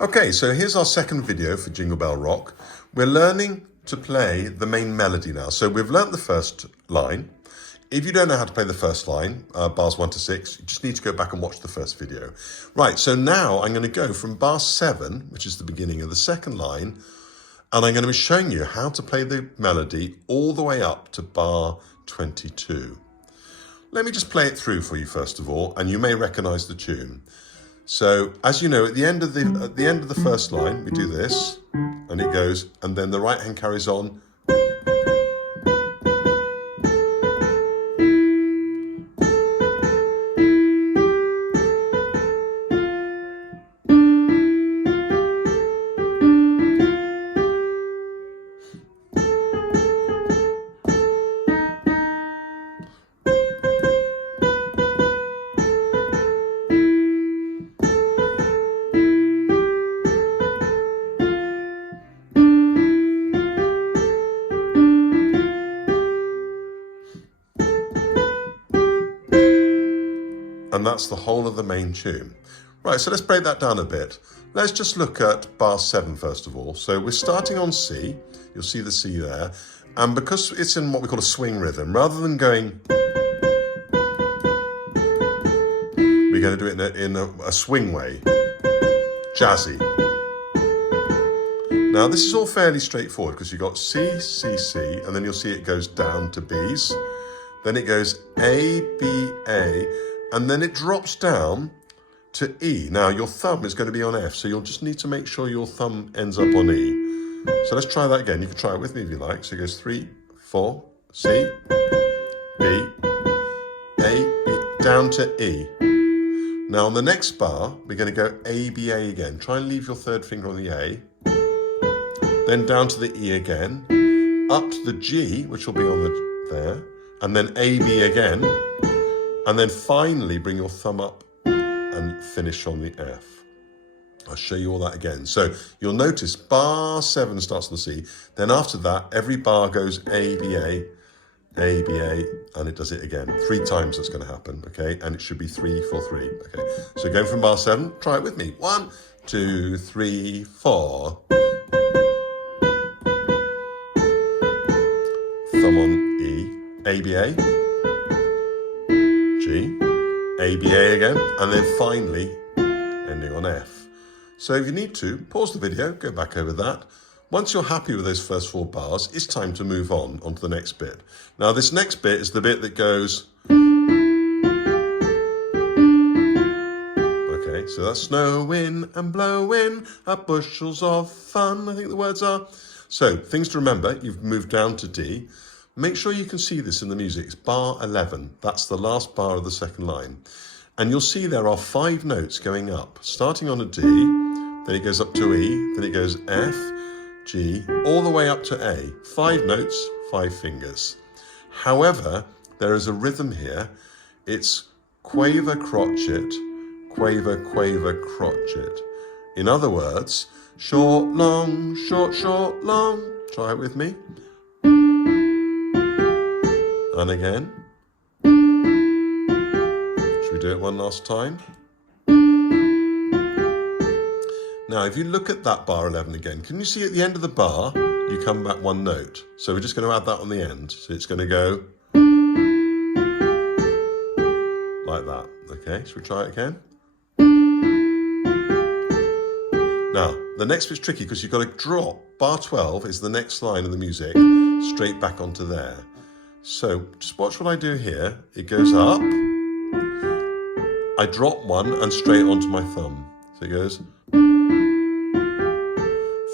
Okay, so here's our second video for Jingle Bell Rock. We're learning to play the main melody now. So we've learnt the first line. If you don't know how to play the first line, bars 1 to 6, you just need to go back and watch the first video. Right, so now I'm going to go from bar 7, which is the beginning of the second line, and I'm going to be showing you how to play the melody all the way up to bar 22. Let me just play it through for you first of all, and you may recognize the tune. So, as you know, at the end of the first line, we do this, and it goes, and then the right hand carries on. And that's the whole of the main tune. Right, so let's break that down a bit. Let's just look at bar 7 first of all. So we're starting on C, you'll see the C there, and because it's in what we call a swing rhythm, rather than going, we're going to do it in a swing way, jazzy. Now this is all fairly straightforward because you've got C, C, C, and then you'll see it goes down to B's, then it goes A, B, A, and then it drops down to E. Now your thumb is going to be on F, so you'll just need to make sure your thumb ends up on E. So let's try that again. You can try it with me if you like. So it goes 3, 4, C, B, A, B, down to E. Now on the next bar, we're going to go A, B, A again. Try and leave your third finger on the A. Then down to the E again, up to the G, which will be on the there, and then A, B again. And then finally bring your thumb up and finish on the F. I'll show you all that again. So you'll notice bar 7 starts on the C. Then after that, every bar goes A, B, A, A, B, A, and it does it again. 3 times that's going to happen, okay? And it should be 3, 4, 3, okay? So going from bar 7, try it with me. 1, 2, 3, 4. Thumb on E, A, B, A. G, A, B, A again, and then finally ending on F. So if you need to, pause the video, go back over that. Once you're happy with those first 4 bars, it's time to move on to the next bit. Now this next bit is the bit that goes, okay, so that's snowing and blowing up bushels of fun, I think the words are. So things to remember, you've moved down to D. Make sure you can see this in the music. It's bar 11. That's the last bar of the second line. And you'll see there are 5 notes going up, starting on a D, then it goes up to E, then it goes F, G, all the way up to A. 5 notes, 5 fingers. However, there is a rhythm here. It's quaver, crotchet, quaver, quaver, crotchet. In other words, short, long, short, short, long. Try it with me. And again. Should we do it one last time? Now, if you look at that bar 11 again, can you see at the end of the bar, you come back 1 note. So we're just going to add that on the end. So it's going to go like that. Okay, should we try it again? Now, the next bit's tricky because you've got to drop. Bar 12 is the next line of the music, straight back onto there. So just watch what I do here. It goes up. I drop 1 and straight onto my thumb. So it goes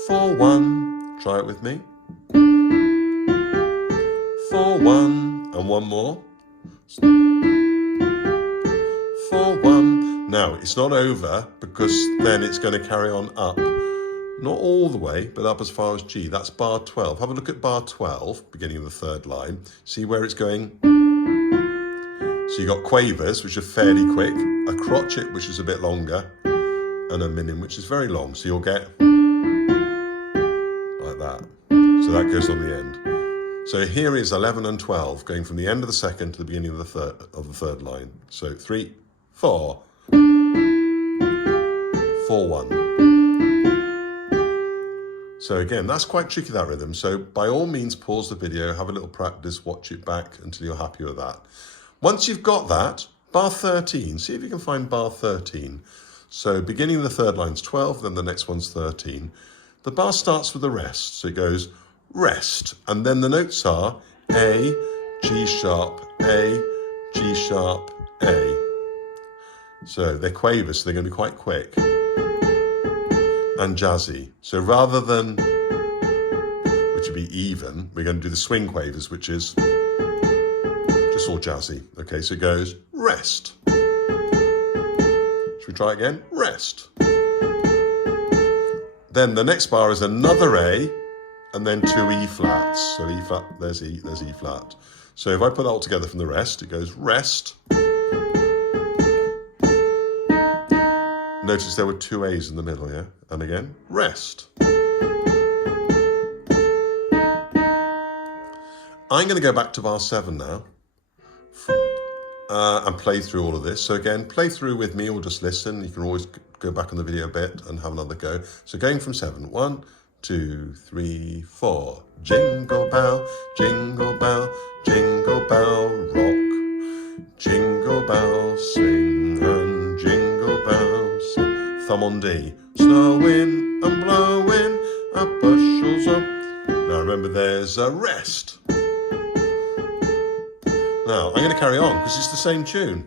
4, 1. Try it with me. 4, 1. And 1 more. 4, 1. Now it's not over because then it's going to carry on up. Not all the way, but up as far as G. That's bar 12. Have a look at bar 12, beginning of the third line. See where it's going? So you got quavers, which are fairly quick, a crotchet, which is a bit longer, and a minim, which is very long. So you'll get like that. So that goes on the end. So here is 11 and 12, going from the end of the second to the beginning of the third line. So 3, 4, 4, 1. So again, that's quite tricky, that rhythm. So by all means, pause the video, have a little practice, watch it back until you're happy with that. Once you've got that, bar 13, see if you can find bar 13. So beginning of the third line's 12, then the next one's 13. The bar starts with a rest, so it goes rest, and then the notes are A, G sharp, A, G sharp, A. So they're quavers, so they're going to be quite quick and jazzy. So rather than, which would be even, we're going to do the swing quavers, which is just all jazzy. Okay, so it goes rest. Should we try again? Rest. Then the next bar is another A and then two E flats. So E flat, there's E flat. So if I put that all together from the rest, it goes rest. Notice there were two A's in the middle, yeah? And again, rest. I'm going to go back to bar 7 now and play through all of this. So again, play through with me or just listen. You can always go back on the video a bit and have another go. So going from 7, 1, 2, 3, 4. Jingle bell, jingle bell, jingle bell rock. Jingle bell sing and jingle bell sing. Thumb on D. Snowing and blowing up bushels up. Now remember, there's a rest. Now I'm going to carry on because it's the same tune.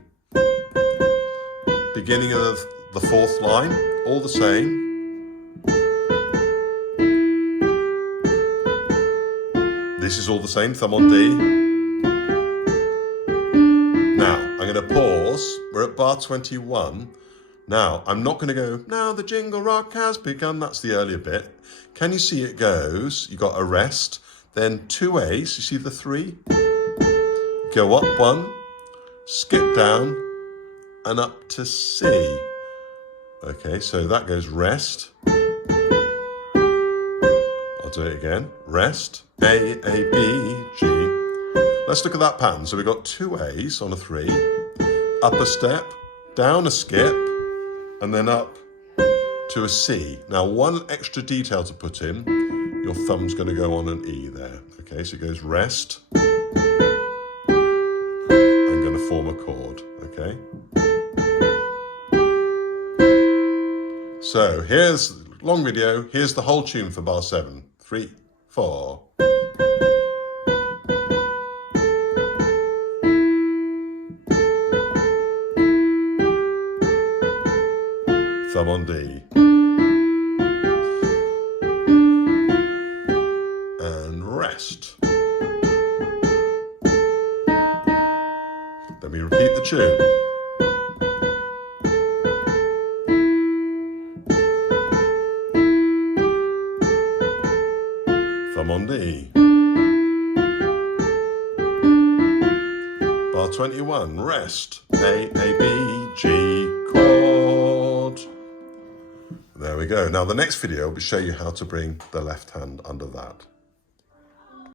Beginning of the fourth line, all the same. This is all the same, thumb on D. Now I'm going to pause. We're at bar 21. Now, I'm not going to go, now the jingle rock has begun. That's the earlier bit. Can you see it goes? You got a rest, then two A's. You see the 3? Go up 1, skip down, and up to C. Okay, so that goes rest. I'll do it again. Rest, A, B, G. Let's look at that pattern. So we've got two A's on a 3, up a step, down a skip, and then up to a C. Now, one extra detail to put in, your thumb's going to go on an E there. Okay, so it goes rest. I'm going to form a chord, okay? So here's, long video, here's the whole tune for bar 7. 3, 4. Thumb on D. And rest. Let me repeat the tune. Thumb on D. Bar 21, rest. A, B, G, chord. There we go. Now the next video will show you how to bring the left hand under that.